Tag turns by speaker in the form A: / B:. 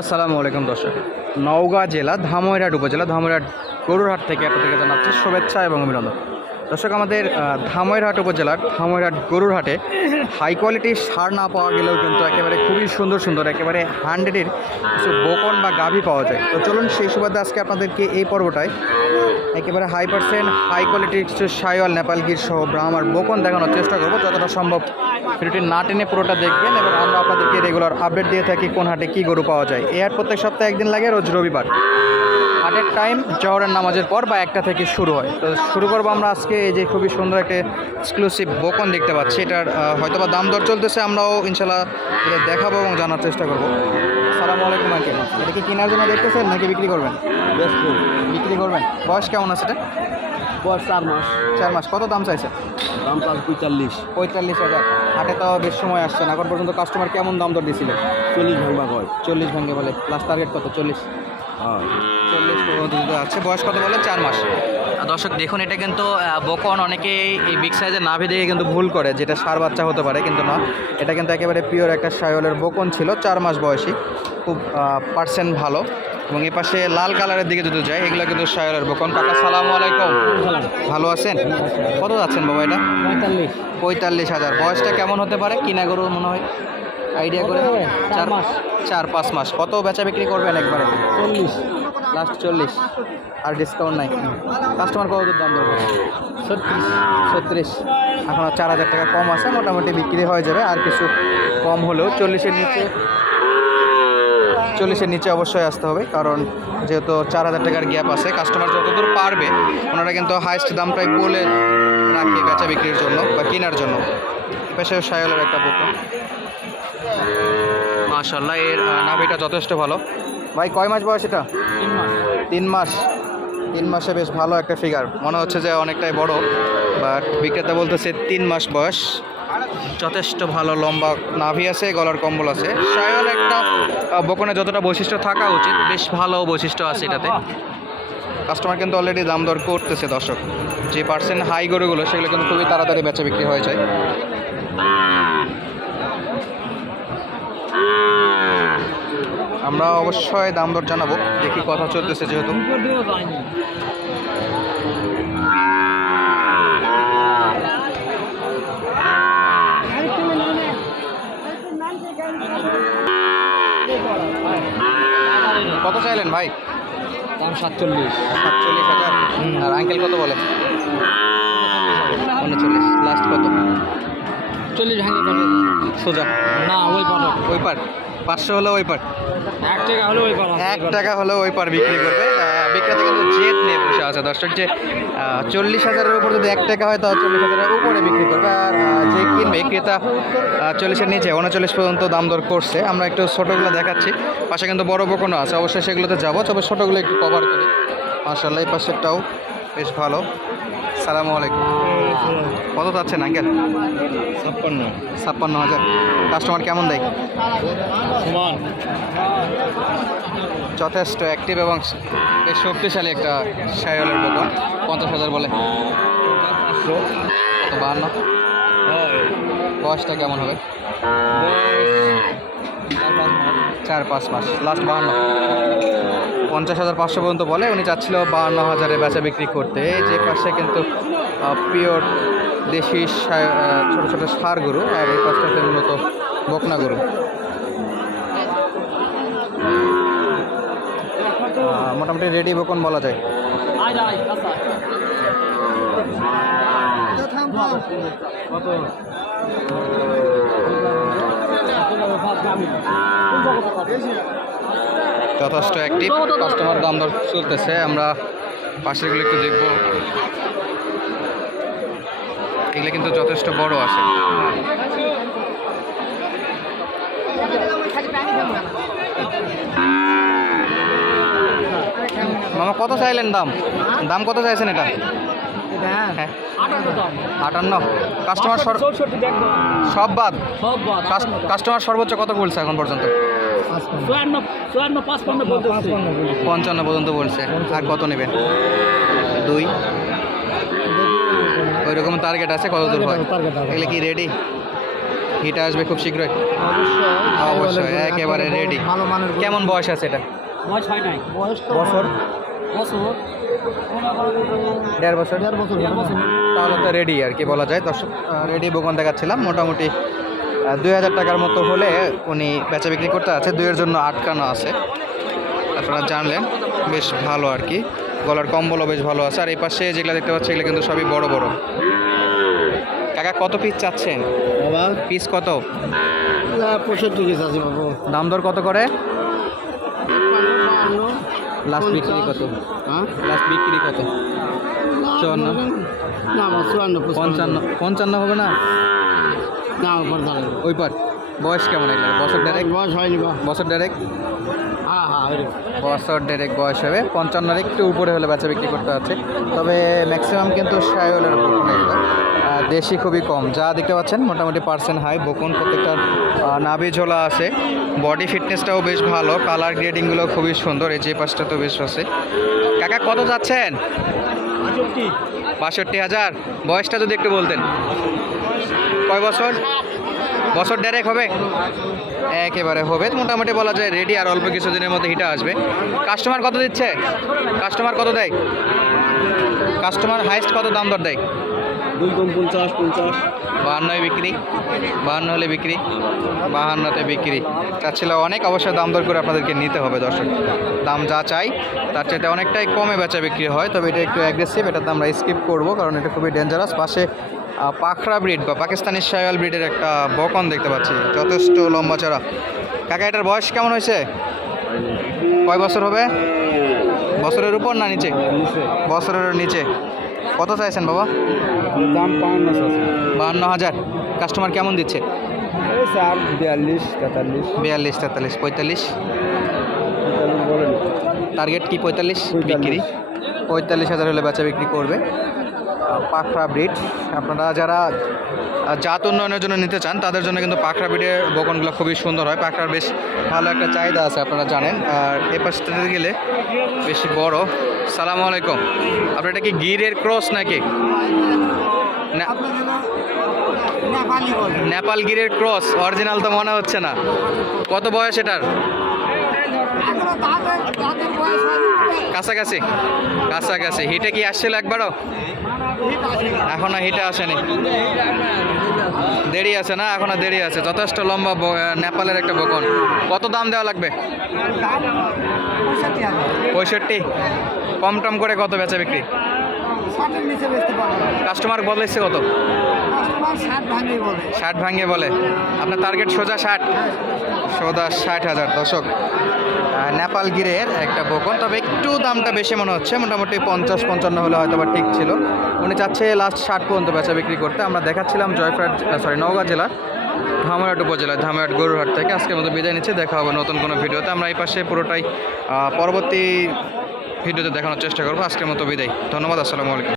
A: আসসালামু আলাইকুম দর্শক। নওগাঁ জেলা ধামইরহাট উপজেলা ধামইরহাট গরুরহাট থেকে আপনাদেরকে জানাচ্ছি শুভেচ্ছা এবং অভিনন্দন। দর্শক, আমাদের ধামইরহাট উপজেলার ধামইরহাট গরুরহাটে হাই কোয়ালিটির সার না পাওয়া গেলেও কিন্তু একেবারে খুবই সুন্দর সুন্দর, একেবারে হান্ড্রেডের কিছু বোকন বা গাভী পাওয়া যায়। তো চলুন সেই সুবাদে আজকে আপনাদেরকে এই পর্বটায় একেবারে হাই পার্সেন্ট হাই কোয়ালিটির সাইওয়াল নেপাল গির সহ ব্রাহ্মার বোকন দেখানোর চেষ্টা করব। যতটা সম্ভব ভিডিওটি না টেনে পুরোটা দেখবেন এবং আমরা আপনাদেরকে রেগুলার আপডেট দিয়ে থাকি কোন হাটে কী গরু পাওয়া যায়। হাট প্রত্যেক সপ্তাহে একদিন লাগে রোজ রবিবার। হাটের টাইম জহরের নামাজের পর বা একটা থেকে শুরু হয়। তো শুরু করব আমরা আজকে এই যে খুবই সুন্দর একটা এক্সক্লুসিভ বোকন দেখতে পাচ্ছি। এটার আহ, হয়তোবা দাম দর চলতেছে আমরাও ইনশাল্লাহ এটা দেখাবো এবং জানার চেষ্টা করব। সালামু আলাইকুম আঙ্কেল। এটা কি কেনার জন্য দেখতেছেন নাকি বিক্রি করবেন? বিক্রি করবেন। বয়স কেমন আছে এটা?
B: বয়স চার মাস।
A: চার মাস। কত দাম চাইছে
B: দাম পাঁচ পঁয়তাল্লিশ।
A: পঁয়তাল্লিশ হাজার। হাটে তো বেশ সময় আসছে না। এখন পর্যন্ত কাস্টমার কেমন দাম দর দিয়েছিল
B: চল্লিশ ভাঙবা কয়?
A: চল্লিশ ভেঙে বলে। লাস্ট টার্গেট কত? চল্লিশ?
B: হ্যাঁ।
A: চল্লিশ পর্যন্ত আছে। বয়স কত বলে? চার মাস। দর্শক দেখুন এটা কিন্তু বকন অনেকে এই বিগ সাইজের নাভি দেখে কিন্তু ভুল করে যেটা সার বাচ্চা হতে পারে কিন্তু না। এটা কিন্তু একেবারে পিওর একটা সায়লের বকন ছিল চার মাস বয়সী। খুব পার্সেন্ট ভালো। এবং এই পাশে লাল কালারের দিকে যদি যায় এগুলো কিন্তু সায়লের বকন। কাকা সালামু আলাইকুম। ভালো আছেন? কত যাচ্ছেন বাবা এটা?
B: পঁয়তাল্লিশ।
A: পঁয়তাল্লিশ হাজার। বয়সটা কেমন হতে পারে? কিনা গরু মনে হয়? আইডিয়া করে।
B: চার
A: চার
B: মাস।
A: চার পাঁচ মাস। কত বেচা বিক্রি করবেন একবারে?
B: চল্লিশ।
A: লাস্ট চল্লিশ। আর ডিসকাউন্ট নাই? কাস্টমার কত দাম দেবো
B: ছত্রিশ।
A: ছত্রিশ। এখন চার হাজার টাকা কম আছে মোটামুটি বিক্রি হয়ে যাবে। আর কিছু কম হলেও চল্লিশের নিচে চল্লিশের নিচে অবশ্যই আসতে হবে কারণ যেহেতু চার হাজার টাকার গ্যাপ আছে কাস্টমার যতদূর পারবে ওনারা কিন্তু হাইস্ট দামটাই বলে রাখে বেচা বিক্রির জন্য বা কেনার জন্য। পেশায় সায়লের একটা বুক। মাশাল্লাহ এর নাভিটা যথেষ্ট ভালো। ভাই কয় মাস বয়স এটা?
B: তিন মাস।
A: তিন মাস। তিন মাসে বেশ ভালো একটা ফিগার মনে হচ্ছে যে অনেকটাই বড় বাট বিক্রেতা বলতেছে তিন মাস বয়স। যথেষ্ট ভালো লম্বা নাভি আছে, গলার কম্বল আছে। সায়ল একটা বকনে যতটা বৈশিষ্ট্য থাকা উচিত, বেশ ভালো বৈশিষ্ট্য আছে এটাতে। কাস্টমার কিন্তু অলরেডি দাম দর করতেছে, দর্শক। যে পার্সেন্ট হাই গরুগুলো, সেগুলো কিন্তু খুবই তাড়াতাড়ি বেচা বিক্রি হয়ে যায়। আমরা অবশ্যই দাম দর জানাব দেখি কথা চলতেছে যেহেতু। কত চাইলেন ভাই?
B: দাম সাতচল্লিশ।
A: সাতচল্লিশ হাজার। আর আঙ্কেল কত বলে? উনচল্লিশ। লাস্ট কত?
B: চল্লিশ ভাঙে
A: সোজা।
B: না ওই পাবে
A: ওই পার। পাঁচশো হলো ওই পার।
B: এক টাকা হলে ওই পাবে
A: এক টাকা হলো ওই পার বিক্রি করবে। বিক্রেতা কিন্তু জেদ নিয়ে বসে আছে। দর্শক যে চল্লিশ হাজারের উপর যদি এক টাকা হয় তাহলে চল্লিশ হাজারের উপরে বিক্রি করবে। আর যে কিনবে ক্রেতা চল্লিশের নিচে উনচল্লিশ পর্যন্ত দাম দর করছে। আমরা একটু ছোটোগুলো দেখাচ্ছি। পাশে কিন্তু বড় বকনও আছে। অবশ্যই সেগুলোতে যাব তবে ছোটোগুলো একটু কভার করি। মার্শাল্লাহ এই পাশেরটাও বেশ ভালো। সালামু আলাইকুম। কত চাচ্ছেন আঙ্কেল
B: ছাপ্পান্ন।
A: ছাপ্পান্ন হাজার। কাস্টমার কেমন দেয়?
B: সমান।
A: যথেষ্ট অ্যাক্টিভ এবং বেশ শক্তিশালী একটা সাইওয়ালের বকন পঞ্চাশ হাজার বলে। কত বাহান্ন? বয়সটা কেমন হবে? চার পাঁচ মাস। লাস্ট বাহান্ন। পঞ্চাশ হাজার পাঁচশো পর্যন্ত বলে উনি চাচ্ছিল বাহান্ন হাজারে বেচা বিক্রি করতে। এই যে পাশে কিন্তু পিওর দেশি ছোট ছোট সার গরু, আর এই পাশটাতে মূলত বকনা গরু। মোটামুটি রেডি বকন বলা যায়। যথেষ্ট একটি কাস্টমার দাম দর চলতেছে। আমরা পাশেরগুলো একটু দেখব। এগুলো কিন্তু যথেষ্ট বড় আছে। মামা, কত চাইলেন দাম? দাম কত চাইছেন এটা? আটান্ন। কাস্টমার সব বাদ? কাস্টমার সর্বোচ্চ কত বলছে এখন পর্যন্ত? পঞ্চান্ন পর্যন্ত বলছে। আর কত নেবেন? দুই। ওই রকম টার্গেট আছে কত দূর হয়? এগুলো কি রেডি হিট আসবে খুব শীঘ্রই?
C: অবশ্যই।
A: অবশ্যই একেবারে রেডি
C: ভালো মানের
A: কেমন বয়স আছে এটা?
B: বয়স হয় নাই।
C: বয়স তো
A: বছর?
B: বছর।
A: দেড় বছর?
C: দেড় বছর।
A: তাহলে তো রেডি আর কি বলা যায়। দর্শক রেডি বকন দেখাচ্ছিলাম। মোটামুটি দুই হাজার টাকার মতো হলে উনি বেচা বিক্রি করতে আছে। দুইয়ের জন্য আটকানো আছে। আপনারা জানলেন বেশ ভালো আর কি। গলার কম্বলও বেশ ভালো আছে। আর এই পাশে যেগুলো দেখতে পাচ্ছি এগুলো কিন্তু সবই বড় বড়। কাকা কত পিস চাচ্ছেন?
C: বাবা।
A: পিস কত?
C: পঁয়ষট্টি পিস আছে বাবু।
A: দাম দর কত করে? লাস্ট বিক্রি কত?
C: হ্যাঁ?
A: লাস্ট বিক্রি কত? চুয়ান্ন।
C: না চুয়ান্ন
A: পঞ্চান্ন পঞ্চান্ন হবে না?
C: না
A: ওই পার। বয়স কেমন এগুলো বছর ডাইরেক্ট
C: বয়স হয়নি
A: বছর ডাইরেক্ট
C: হ্যাঁ হ্যাঁ ওই
A: বছর ডেরেক বয়স হবে। পঞ্চান্নের একটু উপরে হলে বেচা বিক্রি করতে আছে তবে ম্যাক্সিমাম কিন্তু সায়লের বকুন এগুলো। দেশি খুবই কম। যা দেখতে পাচ্ছেন মোটামুটি পার্সেন্ট হাই। বকুন প্রত্যেকটা নাভি ঝোলা আছে। বডি ফিটনেসটাও বেশ ভালো। কালার গ্রেডিংগুলো খুবই সুন্দর। এই যে পাশটা তো বেশ আছে। কাকা কত যাচ্ছেন? বাষট্টি হাজার। বয়সটা যদি একটু বলতেন। কয় বছর? বছর ডেরেক হবে। একেবারে হবে। মোটামুটি বলা যায় রেডি আর অল্প কিছুদিনের মধ্যে হিটা আসবে। কাস্টমার কত দিচ্ছে? কাস্টমার কত দেয়? কাস্টমার হাইস্ট কত দাম দর দেয়?
B: দুই কম পঞ্চাশ পঞ্চাশ।
A: বাহান্নয় বিক্রি। বাহান্ন হলে বিক্রি, বাহান্নতে বিক্রি। চাচ্ছিল অনেক অবশ্যই দাম দর করে আপনাদেরকে নিতে হবে, দর্শক। দাম যা চাই, তার চাইতে অনেকটাই কমে বেচা বিক্রি হয়, তবে এটা একটু অ্যাগ্রেসিভ এটাতে আমরা স্কিপ করব, কারণ এটা খুবই ডেঞ্জারাস পাশে পাখরা ব্রিড বা পাকিস্তানি শায়াল ব্রিডের একটা বকন দেখতে পাচ্ছি, যথেষ্ট লম্বা চড়া। কাকা, এটার বয়স কেমন হয়েছে? কয় বছর হবে? বছরের উপর না নিচে? বছরের নিচে। কত চাইছেন বাবা?
B: দাম
A: বাহান্ন হাজার। কাস্টমার কেমন দিচ্ছে?
B: বিয়াল্লিশ তেতাল্লিশ।
A: বিয়াল্লিশ তেতাল্লিশ পঁয়তাল্লিশ। টার্গেট কি পঁয়তাল্লিশ?
B: পঁয়তাল্লিশ।
A: বিক্রি? পঁয়তাল্লিশ হাজার হলে বেচা বিক্রি করবে। পাখরা ব্রিড। আপনারা যারা জাত উন্নয়নের জন্য নিতে চান তাদের জন্য কিন্তু পাখরা ব্রিডের বকনগুলো খুবই সুন্দর হয়। পাখরার বেশ ভালো একটা চাহিদা আছে আপনারা জানেন। আর এ পাশটাতে গেলে বেশি বড়। সালাম আলাইকুম। আপনার এটা কি গিরের ক্রস নাকি?
C: নেপালি
A: গিরের ক্রস, অরিজিনাল তো মনে হচ্ছে না। কত বয়স এটার? কাছাকাছি কাছাকাছি। হিটে কি আসছিল একবারও? এখনও হিটে আসেনি। দেরি আছে না? এখনও দেরি আছে। যথেষ্ট লম্বা নেপালের একটা বকন। কত দাম দেওয়া লাগবে?
C: পঁয়ষট্টি।
A: কম টম করে কত বেচা বিক্রি? কাস্টমার বলেছে কত?
C: ষাট ভাঙিয়ে বলে।
A: বলে। আপনার টার্গেট সোজা ষাট? সোজা ষাট। হাজার। দশক নেপাল গিরের একটা বকন। তবে একটু দামটা বেশি মনে হচ্ছে। মোটামুটি পঞ্চাশ পঞ্চান্ন হলে হয়তো বা ঠিক ছিল। উনি চাচ্ছে লাস্ট ষাট পর্যন্ত বেচা বিক্রি করতে। আমরা দেখাচ্ছিলাম জয়ফ্রাট সরি নওগাঁ জেলার ধামরাট উপজেলার ধামরাট গরুরহাট থেকে। আজকের মতো বিদায় নিচ্ছে। দেখা হবে নতুন কোনো ভিডিওতে। আমরা এই পাশে পুরোটাই পরবর্তী ভিডিওতে দেখানোর চেষ্টা করব। আজকের মতো বিদায়। ধন্যবাদ আসসালামু আলাইকুম।